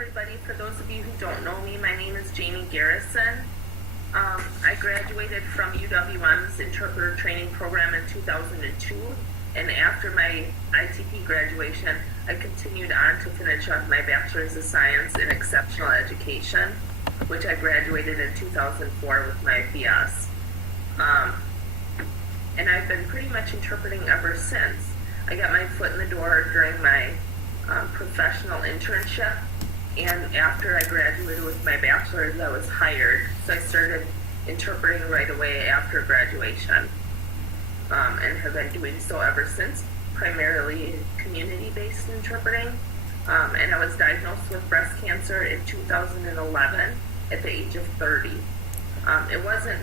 everybody. For those of you who don't know me, my name is Jamie Garrison. I graduated from UWM's interpreter training program in 2002, and after my ITP graduation, I continued on to finish off my Bachelor's of Science in Exceptional Education, which I graduated in 2004 with my BS. And I've been pretty much interpreting ever since. I got my foot in the door during my professional internship, and after I graduated with my bachelor's, I was hired, so I started interpreting right away after graduation, and have been doing so ever since, primarily community-based interpreting. And I was diagnosed with breast cancer in 2011 at the age of 30. It wasn't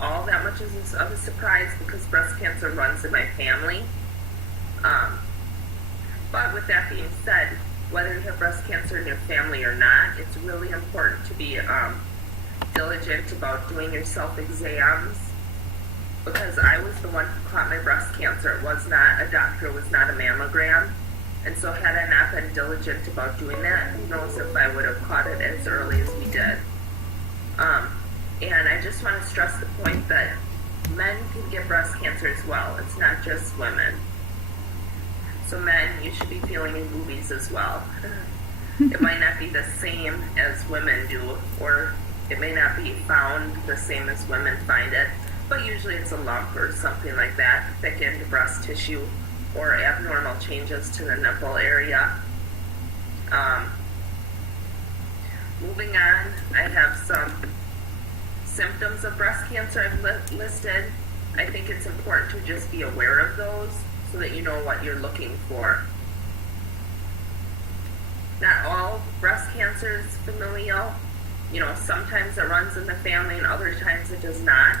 all that much of a surprise because breast cancer runs in my family. But with that being said, whether you have breast cancer in your family or not, it's really important to be diligent about doing your self-exams, because I was the one who caught my breast cancer. It was not a doctor, it was not a mammogram. And so had I not been diligent about doing that, who knows if I would have caught it as early as we did. And I just want to stress the point that men can get breast cancer as well. It's not just women. So men, you should be feeling your boobies as well. It might not be the same as women do, or it may not be found the same as women find it, but usually it's a lump or something like that, thickened breast tissue, or abnormal changes to the nipple area. Moving on, I have some symptoms of breast cancer I've listed. I think it's important to just be aware of those so that you know what you're looking for. Not all breast cancer is familial. You know, sometimes it runs in the family and other times it does not.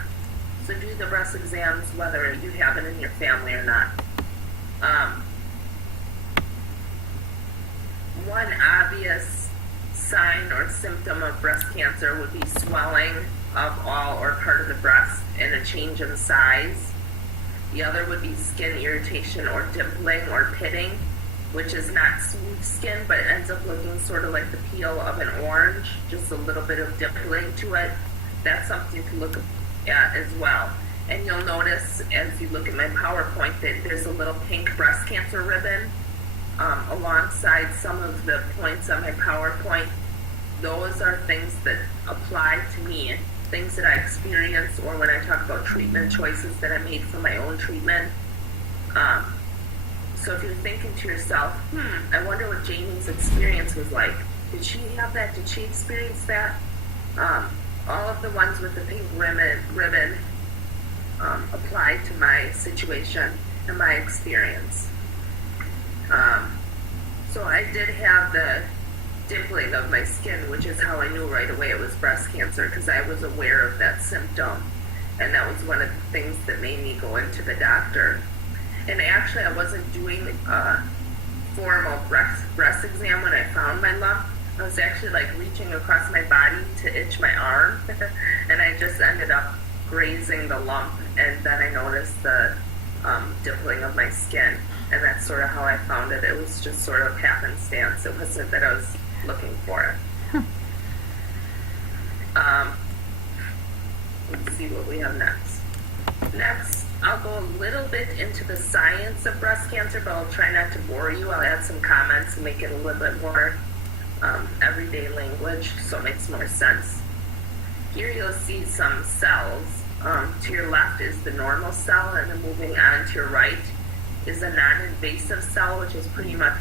So do the breast exams whether you have it in your family or not. One obvious sign or symptom of breast cancer would be swelling of all or part of the breast and a change in size. The other would be skin irritation or dimpling or pitting, which is not smooth skin, but it ends up looking sort of like the peel of an orange, just a little bit of dimpling to it. That's something to look at as well. And you'll notice as you look at my PowerPoint that there's a little pink breast cancer ribbon alongside some of the points on my PowerPoint. Those are things that apply to me, things that I experience, or when I talk about treatment choices that I made for my own treatment. So if you're thinking to yourself, I wonder what Jamie's experience was like. Did she have that? Did she experience that? All of the ones with the pink ribbon apply to my situation and my experience. So I did have the dimpling of my skin, which is how I knew right away it was breast cancer, because I was aware of that symptom, and that was one of the things that made me go into the doctor. And actually I wasn't doing a formal breast exam when I found my lump. I was actually like reaching across my body to itch my arm and I just ended up grazing the lump, and then I noticed the dimpling of my skin, and that's sort of how I found it. It was just sort of happenstance. It wasn't that I was looking for it. Let's see what we have next. Next, I'll go a little bit into the science of breast cancer, but I'll try not to bore you. I'll add some comments and make it a little bit more everyday language so it makes more sense. Here you'll see some cells. To your left is the normal cell, and then moving on to your right is a non-invasive cell, which is pretty much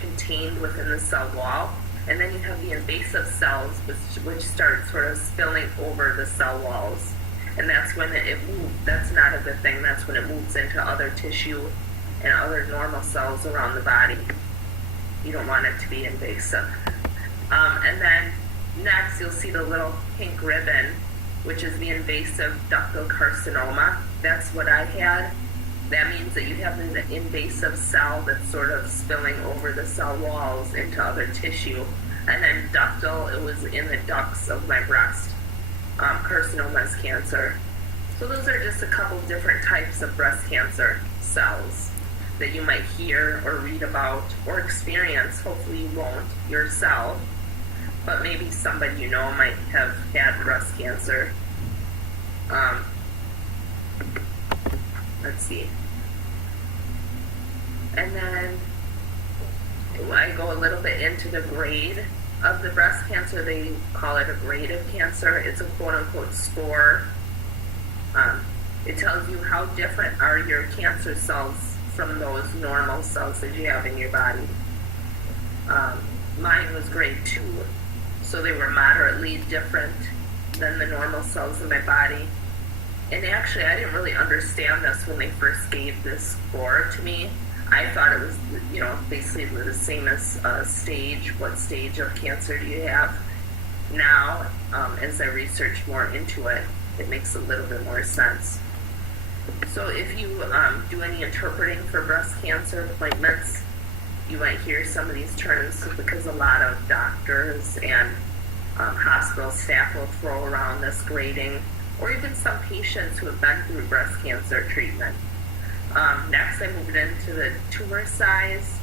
contained within the cell wall. And then you have the invasive cells, which start sort of spilling over the cell walls. And that's when it moves. That's not a good thing. That's when it moves into other tissue and other normal cells around the body. You don't want it to be invasive. And then next you'll see the little pink ribbon, which is the invasive ductal carcinoma. That's what I had. That means that you have an invasive cell that's sort of spilling over the cell walls into other tissue. And then ductal, it was in the ducts of my breast. Carcinoma is cancer. So those are just a couple different types of breast cancer cells that you might hear or read about or experience. Hopefully you won't yourself. but maybe somebody you know might have had breast cancer. Let's see. And then I go a little bit into the grade of the breast cancer. They call it a grade of cancer. It's a quote-unquote score. It tells you how different are your cancer cells from those normal cells that you have in your body. Mine was grade 2, so they were moderately different than the normal cells in my body. And actually, I didn't really understand this when they first gave this score to me. I thought it was, basically the same as stage. What stage of cancer do you have? Now, as I research more into it, it makes a little bit more sense. So if you do any interpreting for breast cancer appointments, you might hear some of these terms because a lot of doctors and hospital staff will throw around this grading, or even some patients who have been through breast cancer treatment. Next, I moved into the tumor size.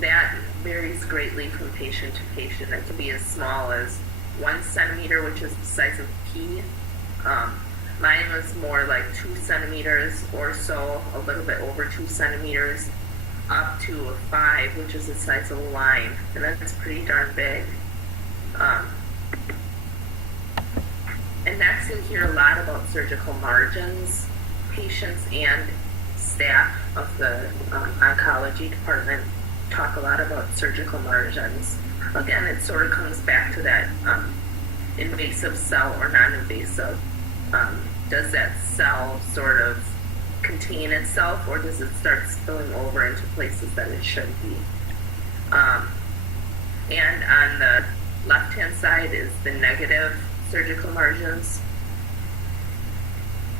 That varies greatly from patient to patient. It can be as small as 1 centimeter, which is the size of a pea. Mine was more like 2 centimeters or so, a little bit over 2 centimeters, up to a 5, which is the size of a lime, and that's pretty darn big. And next, you'll hear a lot about surgical margins. Patients and staff of the oncology department talk a lot about surgical margins. Again, it sort of comes back to that invasive cell or non-invasive. Does that cell sort of contain itself, or does it start spilling over into places that it shouldn't be? And on the left-hand side is the negative surgical margins.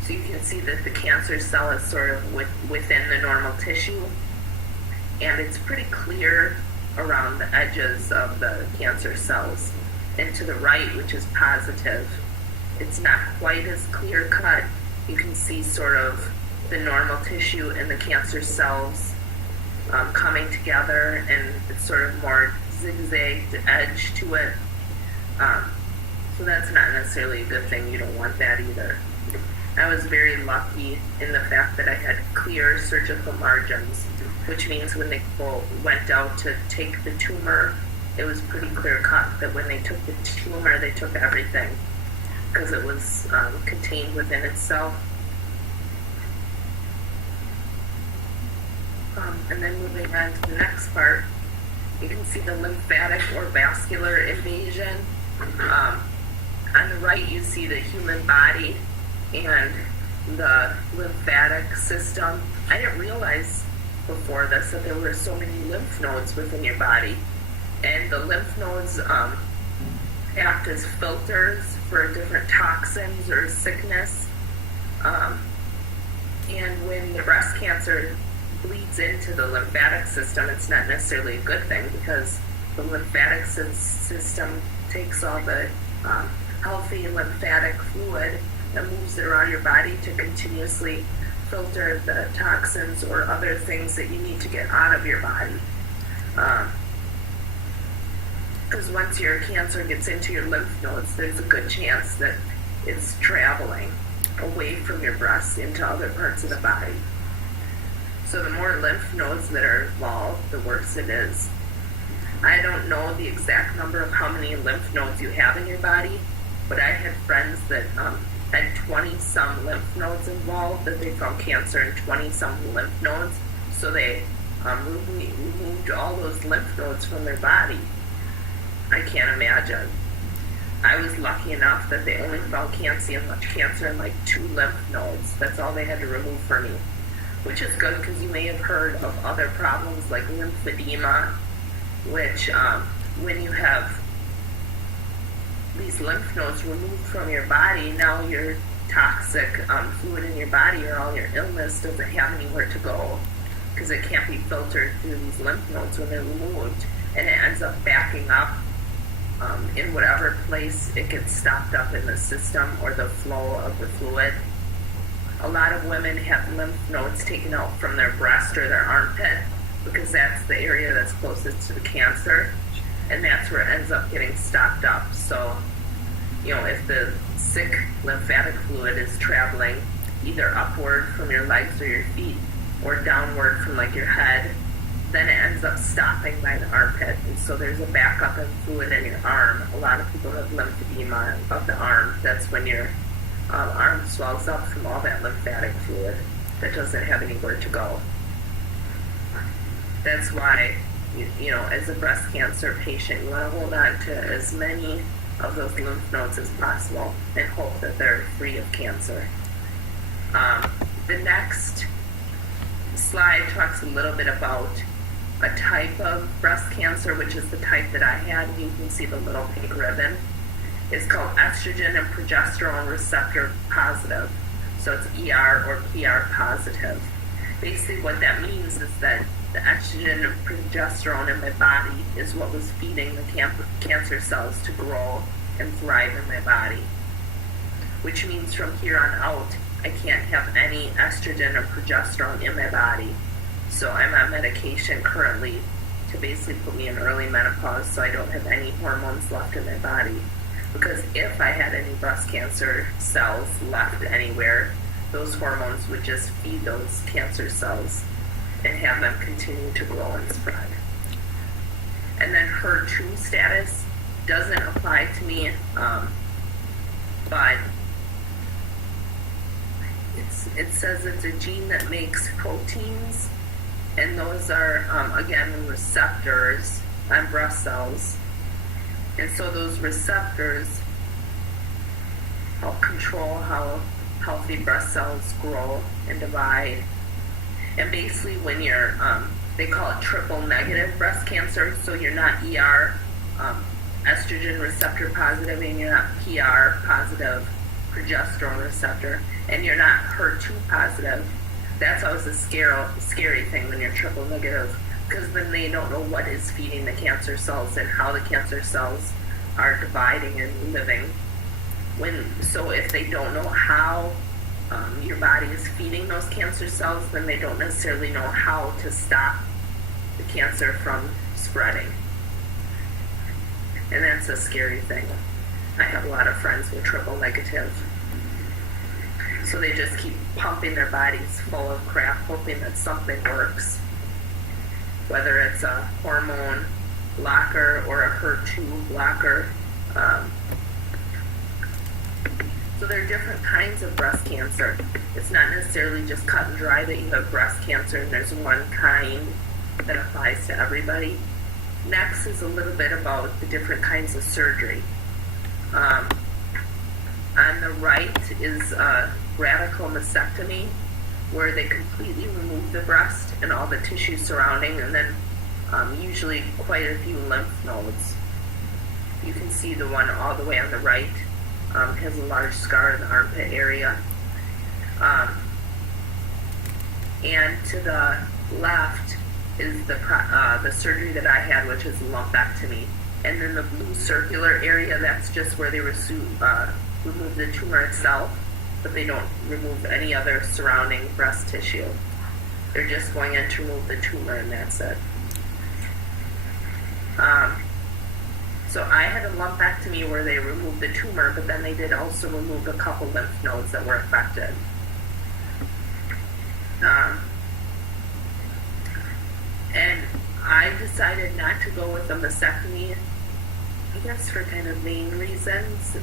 So you can see that the cancer cell is sort of within the normal tissue, and it's pretty clear around the edges of the cancer cells. And to the right, which is positive, it's not quite as clear cut. You can see sort of the normal tissue and the cancer cells coming together, and it's sort of more zigzagged edge to it. So that's not necessarily a good thing. You don't want that either. I was very lucky in the fact that I had clear surgical margins, which means when they went out to take the tumor, it was pretty clear cut that when they took the tumor, they took everything, because it was contained within itself. And then moving on to the next part, you can see the lymphatic or vascular invasion. On the right, you see the human body and the lymphatic system. I didn't realize before this that there were so many lymph nodes within your body. And the lymph nodes act as filters for different toxins or sickness. And when the breast cancer bleeds into the lymphatic system, it's not necessarily a good thing, because the lymphatic system takes all the healthy lymphatic fluid and moves it around your body to continuously filter the toxins or other things that you need to get out of your body. Because once your cancer gets into your lymph nodes, there's a good chance that it's traveling away from your breast into other parts of the body. So the more lymph nodes that are involved, the worse it is. I don't know the exact number of how many lymph nodes you have in your body, but I had friends that had 20-some lymph nodes involved, that they found cancer in 20-some lymph nodes, so they removed all those lymph nodes from their body. I can't imagine. I was lucky enough that they only found cancer in like 2 lymph nodes. That's all they had to remove for me, which is good, because you may have heard of other problems like lymphedema, which when you have these lymph nodes removed from your body, now your toxic fluid in your body or all your illness doesn't have anywhere to go, because it can't be filtered through these lymph nodes when they're removed, and it ends up backing up in whatever place it gets stopped up in the system, or the flow of the fluid. A lot of women have lymph nodes taken out from their breast or their armpit, because that's the area that's closest to the cancer. and that's where it ends up getting stopped up. So, if the sick lymphatic fluid is traveling either upward from your legs or your feet or downward from like your head, then it ends up stopping by the armpit, and so there's a backup of fluid in your arm. A lot of people have lymphedema of the arm. That's when your arm swells up from all that lymphatic fluid that doesn't have anywhere to go. That's why, as a breast cancer patient, you want to hold on to as many of those lymph nodes as possible and hope that they're free of cancer. The next slide talks a little bit about a type of breast cancer, which is the type that I had. You can see the little pink ribbon. It's called estrogen and progesterone receptor positive. So it's ER or PR positive. Basically what that means is that the estrogen and progesterone in my body is what was feeding the cancer cells to grow and thrive in my body. Which means from here on out, I can't have any estrogen or progesterone in my body. So I'm on medication currently to basically put me in early menopause so I don't have any hormones left in my body. Because if I had any breast cancer cells left anywhere, those hormones would just feed those cancer cells and have them continue to grow and spread. And then HER2 status doesn't apply to me, but it says it's a gene that makes proteins, and those are, again, receptors on breast cells. And so those receptors help control how healthy breast cells grow and divide. And basically when you're, they call it triple negative breast cancer, so you're not ER, estrogen receptor positive, and you're not PR positive, progesterone receptor, and you're not HER2 positive. That's always a scary thing when you're triple negative, because then they don't know what is feeding the cancer cells and how the cancer cells are dividing and living. So if they don't know how your body is feeding those cancer cells, then they don't necessarily know how to stop the cancer from spreading. And that's a scary thing. I have a lot of friends with triple negative. So they just keep pumping their bodies full of crap, hoping that something works. Whether it's a hormone blocker or a HER2 blocker. So there are different kinds of breast cancer. It's not necessarily just cut and dry that you have breast cancer and there's one kind that applies to everybody. Next is a little bit about the different kinds of surgery. On the right is radical mastectomy, where they completely remove the breast and all the tissue surrounding, and then usually quite a few lymph nodes. You can see the one all the way on the right has a large scar in the armpit area. And to the left is the surgery that I had, which is lumpectomy. And then the blue circular area, that's just where they remove the tumor itself, but they don't remove any other surrounding breast tissue. They're just going in to remove the tumor, and that's it. So I had a lumpectomy where they removed the tumor, but then they did also remove a couple lymph nodes that were affected. And I decided not to go with the mastectomy, I guess for kind of vain reasons.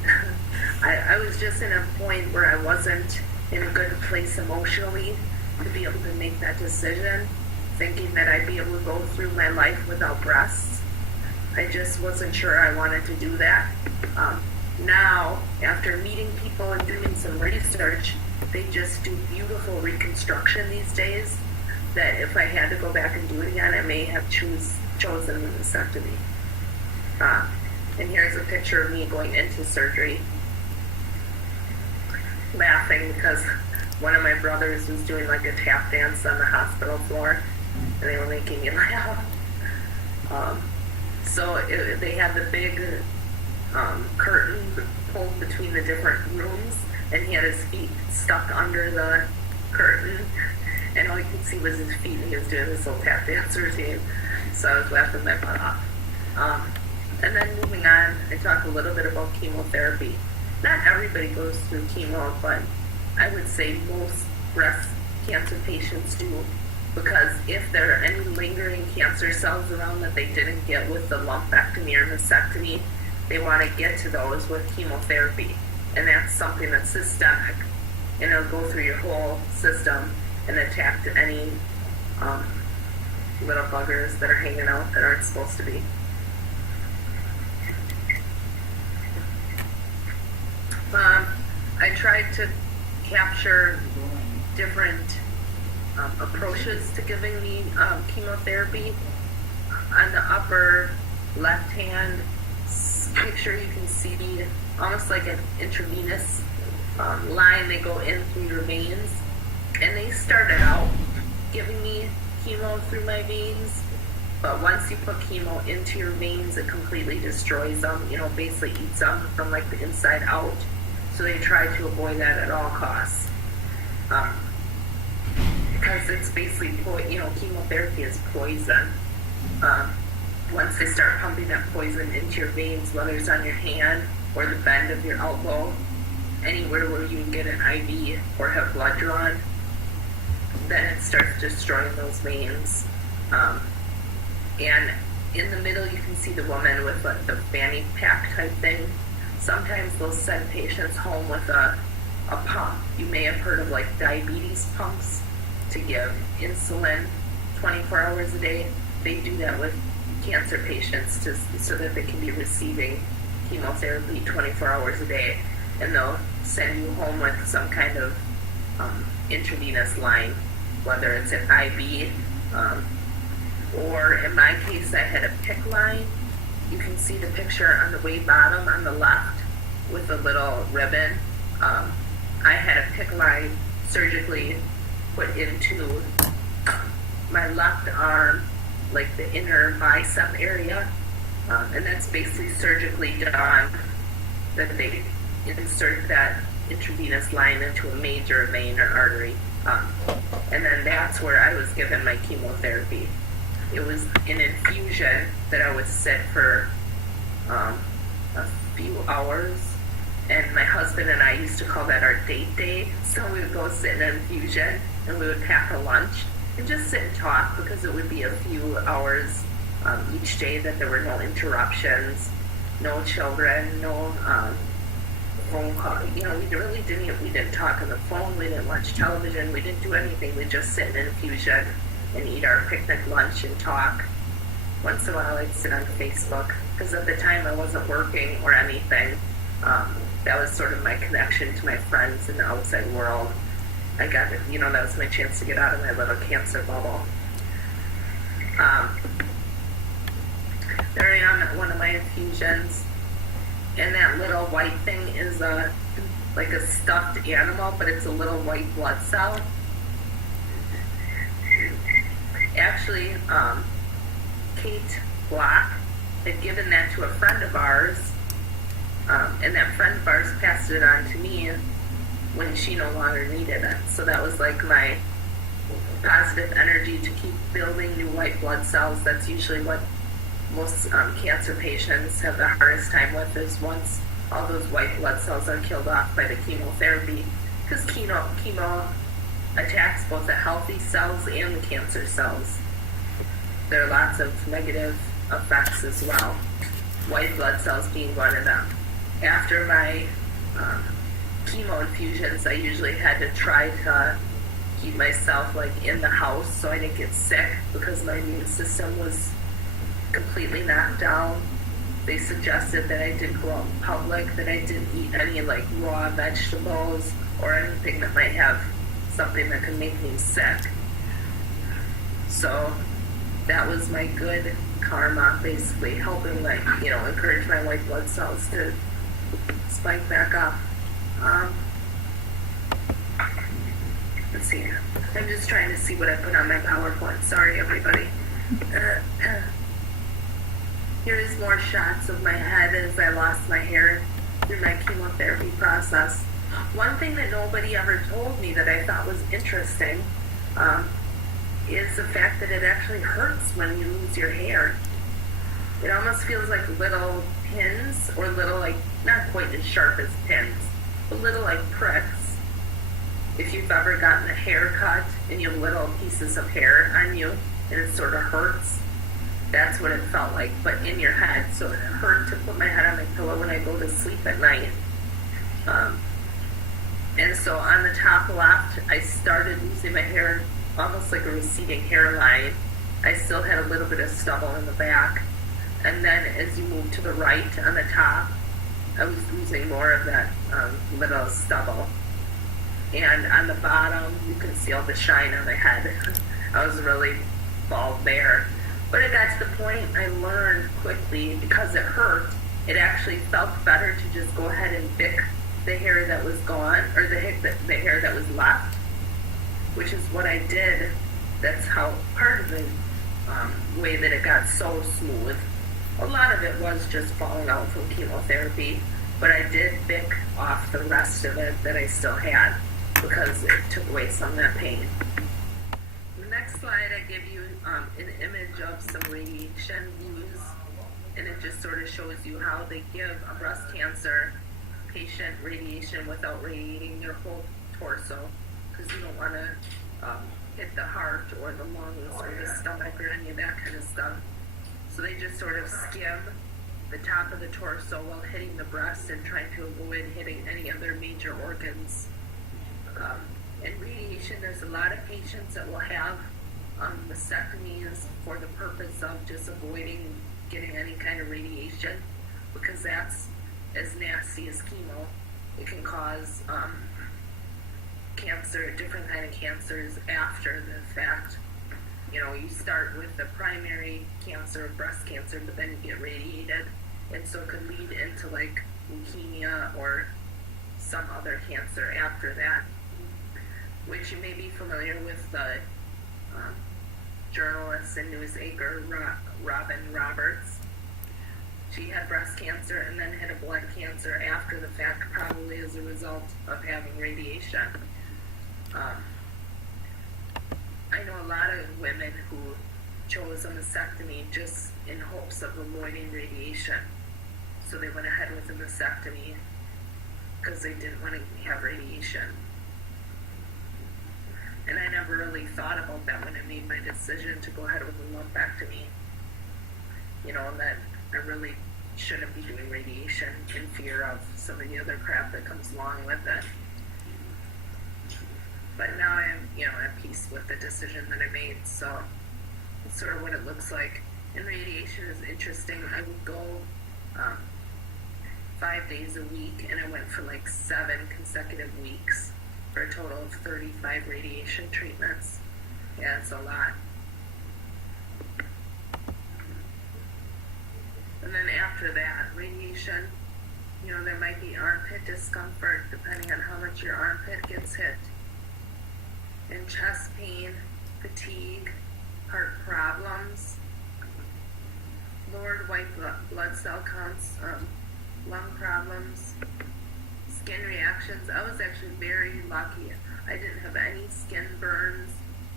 I was just in a point where I wasn't in a good place emotionally to be able to make that decision, thinking that I'd be able to go through my life without breasts. I just wasn't sure I wanted to do that. Now, after meeting people and doing some research, they just do beautiful reconstruction these days, that if I had to go back and do it again, I may have chosen the mastectomy. And here's a picture of me going into surgery, laughing because one of my brothers was doing like a tap dance on the hospital floor, and they were making me laugh. They had the big curtain pulled between the different rooms, and he had his feet stuck under the curtain, and all you could see was his feet, and he was doing this little tap dance routine. So I was laughing my butt off. And then moving on, I talk a little bit about chemotherapy. Not everybody goes through chemo, but I would say most breast cancer patients do, because if there are any lingering cancer cells around that they didn't get with the lumpectomy or mastectomy, they want to get to those with chemotherapy. And that's something that's systemic, and it'll go through your whole system and attack any little buggers that are hanging out that aren't supposed to be. I tried to capture different approaches to giving the chemotherapy. On the upper left hand picture, you can see almost like an intravenous line. They go in through your veins, and they started out giving me chemo through my veins, but once you put chemo into your veins, it completely destroys them, basically eats them from like the inside out. So they try to avoid that at all costs, because it's basically chemotherapy is poison. Once they start pumping that poison into your veins, whether it's on your hand or the bend of your elbow, anywhere where you can get an IV or have blood drawn, then it starts destroying those veins. And in the middle, you can see the woman with like the fanny pack type thing. Sometimes they'll send patients home with a pump. You may have heard of like diabetes pumps to give insulin 24 hours a day. They do that with cancer patients so that they can be receiving chemotherapy 24 hours a day. And they'll send you home with some kind of intravenous line, whether it's an IV, or in my case, I had a PICC line. You can see the picture on the way bottom on the left with a little ribbon. I had a PICC line surgically put into my left arm, like the inner bicep area, and that's basically surgically done. That they insert that intravenous line into a major vein or artery, and then that's where I was given my chemotherapy. It was an infusion that I would sit for a few hours, and my husband and I used to call that our date day. So we would go sit in an infusion, and we would pack a lunch and just sit and talk, because it would be a few hours each day that there were no interruptions, no children, no phone call. We didn't talk on the phone, we didn't watch television, we didn't do anything. We'd just sit in an infusion and eat our picnic lunch and talk. Once in a while I'd sit on Facebook, because at the time I wasn't working or anything. That was sort of my connection to my friends in the outside world. I got it, that was my chance to get out of my little cancer bubble. There I am at one of my infusions, and that little white thing is like a stuffed animal, but it's a little white blood cell. Actually, Kate Block had given that to a friend of ours, and that friend of ours passed it on to me when she no longer needed it. So that was like my positive energy to keep building new white blood cells. That's usually what most cancer patients have the hardest time with, is once all those white blood cells are killed off by the chemotherapy, because chemo attacks both the healthy cells and the cancer cells. There are lots of negative effects as well, white blood cells being one of them. After my chemo infusions, I usually had to try to keep myself in the house so I didn't get sick, because my immune system was completely knocked down. They suggested that I didn't go out in public, that I didn't eat any raw vegetables or anything that might have something that could make me sick. So that was my good karma, basically helping encourage my white blood cells to spike back up. Let's see. I'm just trying to see what I put on my PowerPoint. Sorry, everybody. Here's more shots of my head as I lost my hair through my chemotherapy process. One thing that nobody ever told me that I thought was interesting is the fact that it actually hurts when you lose your hair. It almost feels like little pins, or little, like, not quite as sharp as pins, but little like pricks. If you've ever gotten a haircut and you have little pieces of hair on you and it sort of hurts, that's what it felt like, but in your head. So it hurt to put my head on my pillow when I go to sleep at night. And so on the top left, I started losing my hair, almost like a receding hairline. I still had a little bit of stubble in the back. And then as you move to the right on the top, I was losing more of that little stubble. And on the bottom, you can see all the shine on my head. I was really bald there. But it got to the point I learned quickly, because it hurt, it actually felt better to just go ahead and pick the hair that was gone, or the hair that was left, which is what I did. That's how part of the way that it got so smooth. A lot of it was just falling out from chemotherapy, but I did pick off the rest of it that I still had, because it took away some of that pain. The next slide, I give you an image of some radiation views, and it just sort of shows you how they give a breast cancer patient radiation without radiating their whole torso, because you don't want to hit the heart or the lungs or the stomach or any of that kind of stuff. So they just sort of skim the top of the torso while hitting the breast and trying to avoid hitting any other major organs. And radiation, there's a lot of patients that will have mastectomies for the purpose of just avoiding getting any kind of radiation, because that's as nasty as chemo. It can cause cancer, different kind of cancers after the fact. You know, you start with the primary cancer, breast cancer, but then you get radiated, and so it could lead into like leukemia or some other cancer after that, which you may be familiar with the journalist and news anchor Robin Roberts. She had breast cancer and then had a blood cancer after the fact, probably as a result of having radiation. I know a lot of women who chose a mastectomy just in hopes of avoiding radiation. So they went ahead with a mastectomy because they didn't want to have radiation. And I never really thought about that when I made my decision to go ahead with a lumpectomy. You know, that I really shouldn't be doing radiation in fear of some of the other crap that comes along with it. But now I'm, at peace with the decision that I made, so that's sort of what it looks like. And radiation is interesting. I would go 5 days a week, and I went for like 7 consecutive weeks for a total of 35 radiation treatments. Yeah, it's a lot. And then after that, radiation, there might be armpit discomfort depending on how much your armpit gets hit. And chest pain, fatigue, heart problems, lowered white blood cell counts, lung problems, skin reactions. I was actually very lucky. I didn't have any skin burns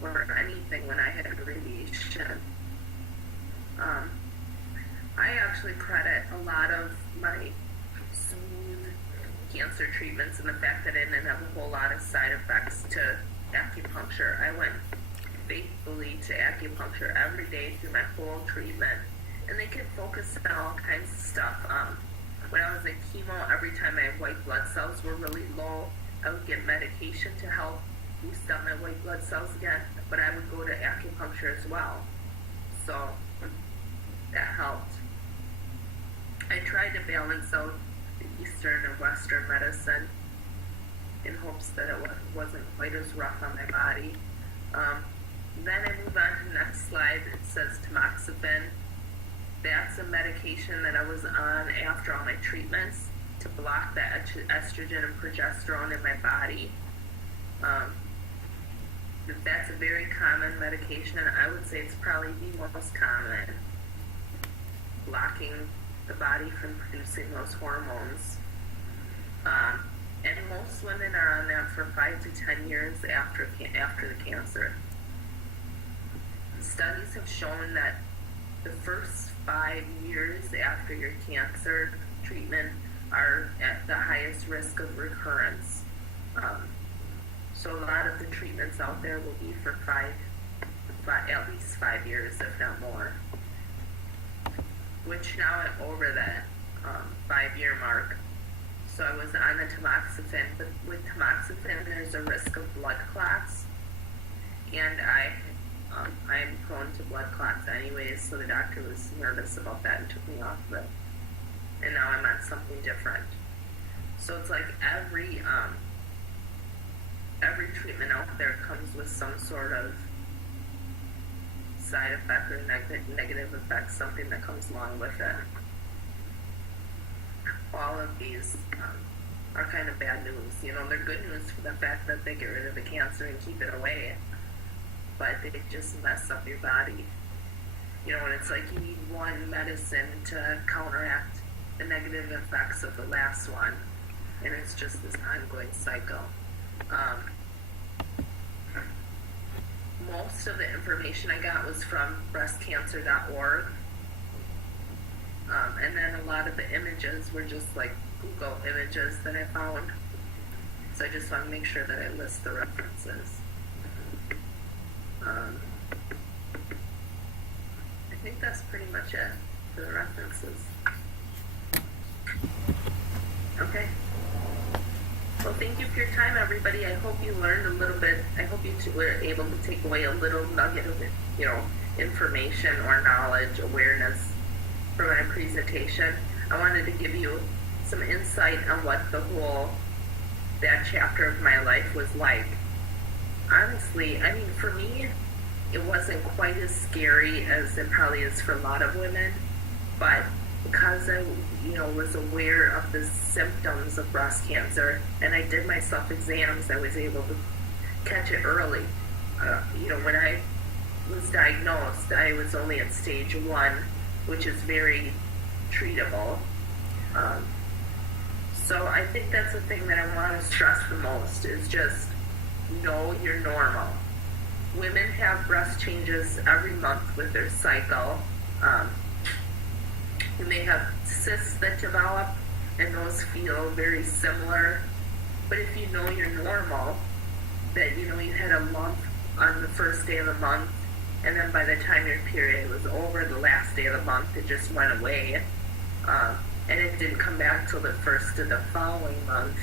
or anything when I had radiation. I actually credit a lot of my smooth cancer treatments and the fact that I didn't have a whole lot of side effects to acupuncture. I went faithfully to acupuncture every day through my whole treatment, and they could focus on all kinds of stuff. When I was at chemo, every time my white blood cells were really low, I would get medication to help boost up my white blood cells again, but I would go to acupuncture as well. So that helped. I tried to balance out the Eastern and Western medicine in hopes that it wasn't quite as rough on my body. Then I move on to the next slide. It says Tamoxifen. That's a medication that I was on after all my treatments to block the estrogen and progesterone in my body. That's a very common medication. I would say it's probably the most common, blocking the body from producing those hormones. And most women are on that for 5 to 10 years after the cancer. Studies have shown that the first 5 years after your cancer treatment are at the highest risk of recurrence. So a lot of the treatments out there will be for at least 5 years, if not more. Which now I'm over that 5-year mark. So I was on the tamoxifen, but with tamoxifen there's a risk of blood clots, and I'm prone to blood clots anyways, so the doctor was nervous about that and took me off of it. And now I'm on something different. So it's like every treatment out there comes with some sort of side effect or negative effect, something that comes along with it. All of these are kind of bad news. You know, they're good news for the fact that they get rid of the cancer and keep it away, but they just mess up your body. You know, and it's like you need one medicine to counteract the negative effects of the last one, and it's just this ongoing cycle. Most of the information I got was from breastcancer.org, and then a lot of the images were just like Google images that I found. So I just want to make sure that I list the references. I think that's pretty much it for the references. Okay. Well, thank you for your time, everybody. I hope you learned a little bit. I hope you were able to take away a little nugget of, information or knowledge, awareness from my presentation. I wanted to give you some insight on what that chapter of my life was like. Honestly, I mean, for me, it wasn't quite as scary as it probably is for a lot of women, but because I, was aware of the symptoms of breast cancer, and I did my self-exams, I was able to catch it early. When I was diagnosed, I was only at stage 1, which is very treatable. So I think that's the thing that I want to stress the most, is just know you're normal. Women have breast changes every month with their cycle. You may have cysts that develop, and those feel very similar. But if you know you're normal, that you had a lump on the first day of the month, and then by the time your period was over, the last day of the month, it just went away, and it didn't come back till the first of the following month,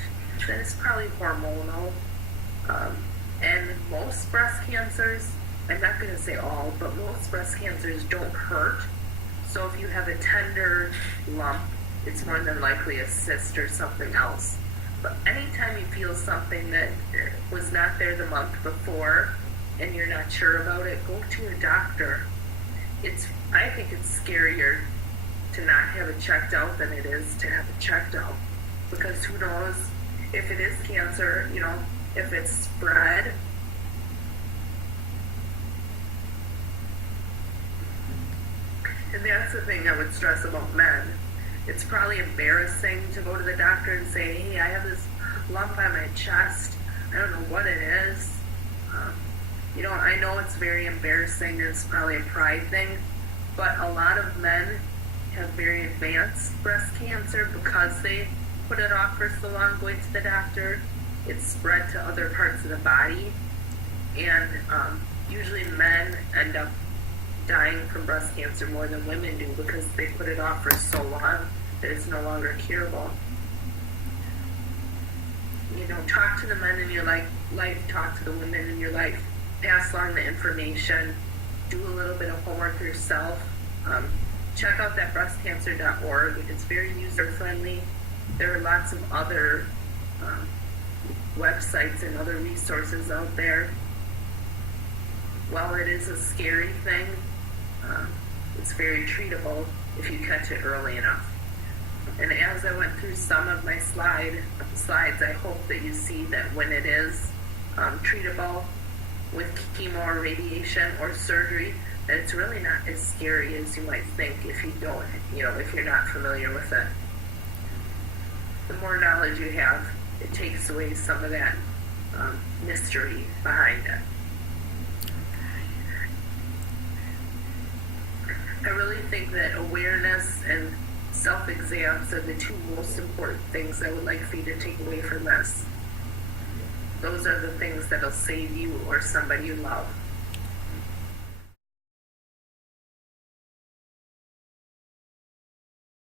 then it's probably hormonal. And most breast cancers, I'm not going to say all, but most breast cancers don't hurt. So if you have a tender lump, it's more than likely a cyst or something else. But anytime you feel something that was not there the month before and you're not sure about it, go to a doctor. I think it's scarier to not have it checked out than it is to have it checked out. Because who knows if it is cancer, if it's spread. And that's the thing I would stress about men. It's probably embarrassing to go to the doctor and say, hey, I have this lump on my chest. I don't know what it is. I know it's very embarrassing. It's probably a pride thing. But a lot of men have very advanced breast cancer because they put it off for so long going to the doctor. It's spread to other parts of the body. And usually men end up dying from breast cancer more than women do because they put it off for so long that it's no longer curable. Talk to the men in your life, talk to the women in your life, pass along the information, do a little bit of homework yourself. Check out that breastcancer.org. It's very user-friendly. There are lots of other websites and other resources out there. While it is a scary thing, it's very treatable if you catch it early enough. And as I went through some of my slides, I hope that you see that when it is treatable with chemo or radiation or surgery, that it's really not as scary as you might think if you don't, if you're not familiar with it. The more knowledge you have, it takes away some of that mystery behind it. I really think that awareness and self-exams are the two most important things I would like for you to take away from this. Those are the things that'll save you or somebody you love.